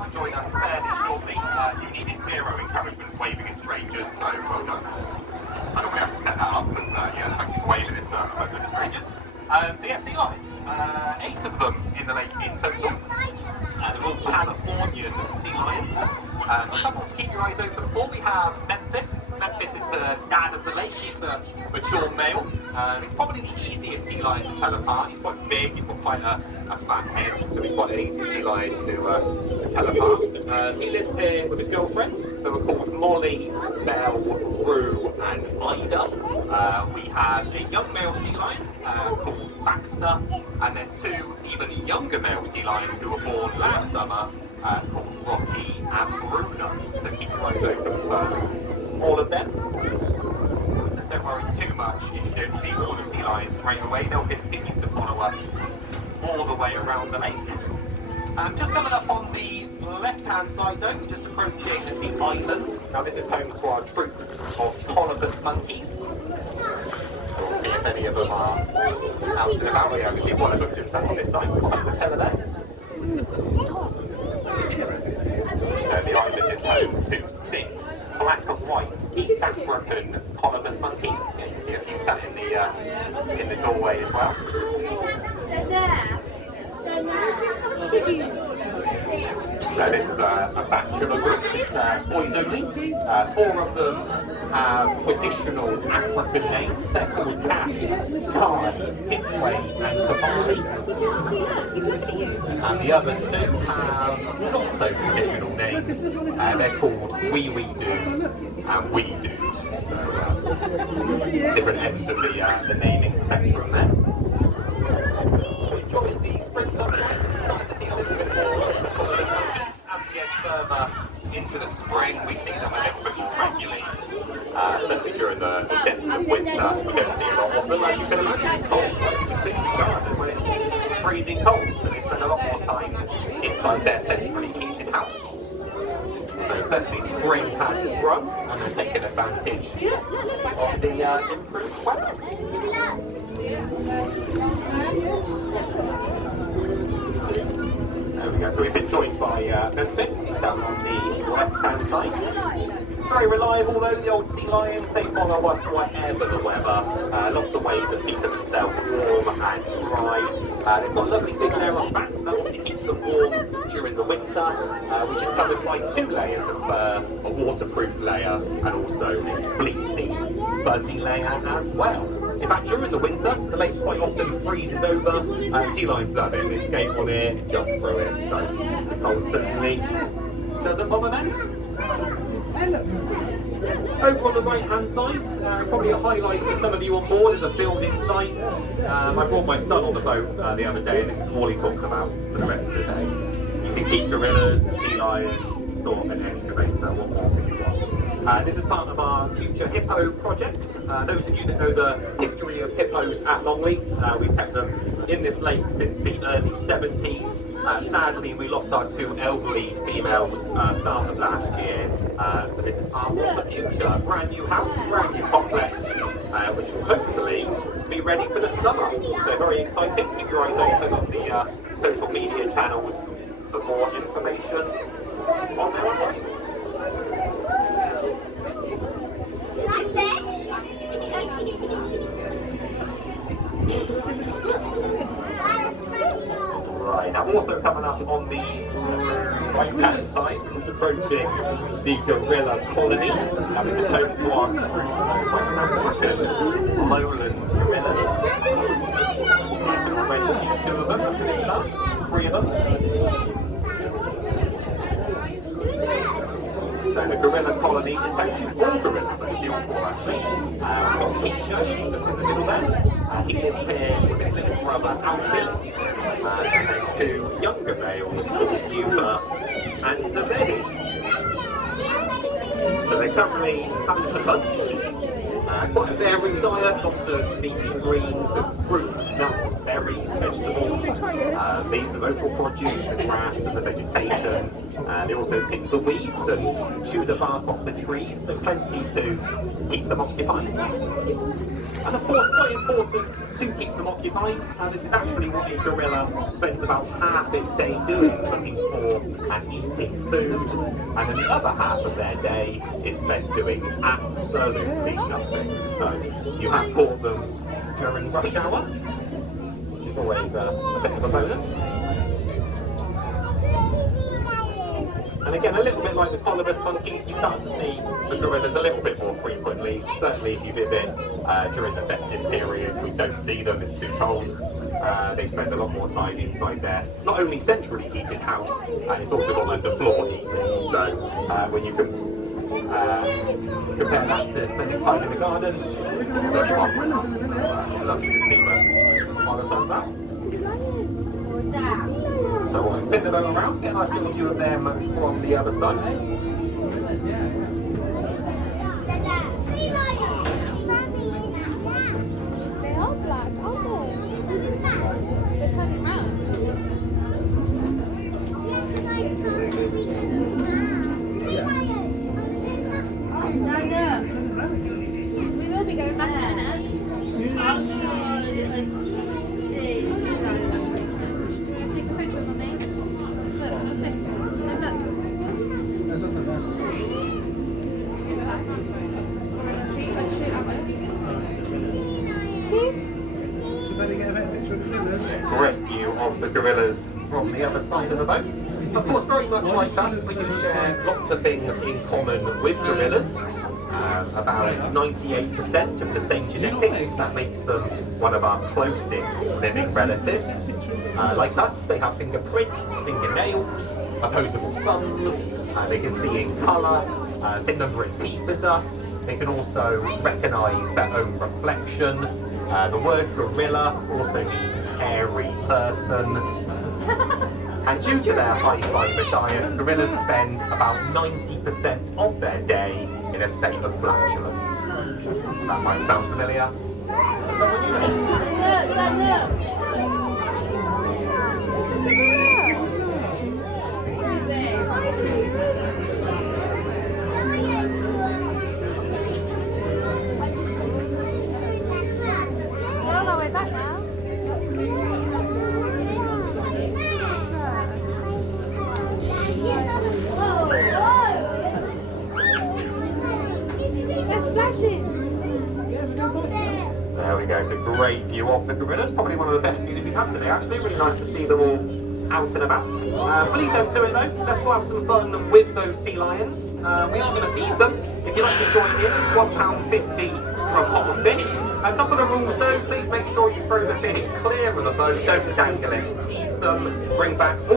to join us fairly shortly. You needed zero encouragement waving at strangers, so well done. I don't really have to set that up, but yeah, thank you for waving at strangers. So yeah, sea lions. 8 of them in the lake in total. They're all Californian sea lions. A couple to keep your eyes open for. We have Memphis. Memphis is the dad of the lake. He's the mature male. He's probably the easiest sea lion to tell apart. He's quite big. He's got quite a fat head, so he's quite an easy sea lion to tell apart. He lives here with his girlfriends, who are called Molly, Belle, Rue, and Ida. We have a young male sea lion called Baxter, and then 2 even younger male sea lions who were born last summer called Rocky and Bruno. So keep your eyes open for all of them. So don't worry too much if you don't see all the sea lions straight away. They'll continue to follow us all the way around the lake. Just coming up on the left-hand side though, we're just approaching the island. Now this is home to our troop of colobus monkeys. We'll see if any of them are out and about. Yeah, we see one of them just sat on this side, on the pillar there. The island is home to 6 black and white East African colobus monkey. Yeah, you can see a few sat in the doorway as well. So this is a bachelor group, it's boys only. 4 of them have traditional African names. They're called Cash, Card, Hitway and Kabali. And the other 2 have not so traditional names. They're called Wee Wee Dude and Wee Dude. So different ends of the naming spectrum there. Enjoying the spring sunshine, starting to see a little bit more of the colobus monkeys. As we edge further into the spring, we see them a little bit more regularly. Certainly during the depths of winter, we don't see a lot of them. As you can imagine, it's cold. It's simply garden when it's freezing cold, so they spend a lot more time inside their centrally heated house. So certainly spring has sprung, and they're taking advantage of the improved weather. There we go, so we've been joined by Memphis. He's down on the left-hand side. Very reliable though, the old sea lions. They follow us whatever the weather. Lots of ways of keeping themselves warm and dry. They've got a lovely big layer of fat that obviously keeps them warm during the winter, which is covered by 2 layers of fur, a waterproof layer and also a fleecy, fuzzy layer as well. In fact, during the winter, the lake quite often freezes over. Sea lions love it. They skate on it, jump through it, so the cold certainly doesn't bother them. Over on the right-hand side, probably a highlight for some of you on board is a building site. I brought my son on the boat the other day, and this is all he talks about for the rest of the day. You can keep gorillas, sea lions, sort of an excavator, what more could you want? This is part of our future hippo project. Those of you that know the history of hippos at Longleat, we've kept them in this lake since the early 70s. Sadly, we lost our 2 elderly females start of last year. So this is part of the future. Brand new house, brand new complex, which will hopefully be ready for the summer. So very exciting. Keep your eyes open on the social media channels for more information on their arrival. Right, now also coming up on the right-hand side, just approaching the gorilla colony. Now this is home to our West African lowland gorillas. So we're ready to see 2 of them, that's a bit start, 3 of them. So the gorilla colony is home to 4 gorillas, I see all 4 actually. We've got Keisha, she's just in the middle there. He lives here with his little brother Alfie. And then 2 younger males called Suba and Savedi. So they're currently having some lunch. Quite a varied diet, lots of leafy greens and fruit, nuts, berries, vegetables, the local produce, the grass and the vegetation. They also pick the weeds and chew the bark off the trees, so plenty to keep them occupied. And of course, quite important to keep them occupied. This is actually what a gorilla spends about half its day doing, looking for and eating food. And then the other half of their day is spent doing absolutely nothing. So you have caught them during rush hour, which is always a bit of a bonus. And again, a little bit like the colobus monkeys, you start to see the gorillas a little bit more frequently. Certainly if you visit during the festive period, we don't see them, it's too cold. They spend a lot more time inside their not only centrally heated house, it's also got underfloor heating. So when you can compare that to spending time in the garden, lovely to see them while the sun's out. So we'll spin the boat around to get a nice little view of them from the other side. They are black, aren't they? They're turning round. We will be going back in a minute. Take a photo of Mummy. Look, what's this? No, look. See, I can show you that way. Great view of the gorillas from the other side of the boat. Of course, very much like us, we can share lots of things in common with gorillas. About 98% of the same genetics, that makes them one of our closest living relatives. Like us, they have fingerprints, fingernails, opposable thumbs, they can see in colour, same number of teeth as us, they can also recognise their own reflection. The word gorilla also means hairy person. And due to their high fibre diet, gorillas spend about 90% of their day in a state of flatulence. That might sound familiar for someone you know. Look. We're on our way back now. There we go, so great view of the gorillas, probably one of the best views we've had today actually, really nice to see them all out and about. We'll leave them to it though, let's go have some fun with those sea lions. We are going to feed them, if you'd like to join in, it's £1.50 for a pot of fish. A couple of rules though, please make sure you throw the fish clear of the boat, don't dangle it, tease them, bring back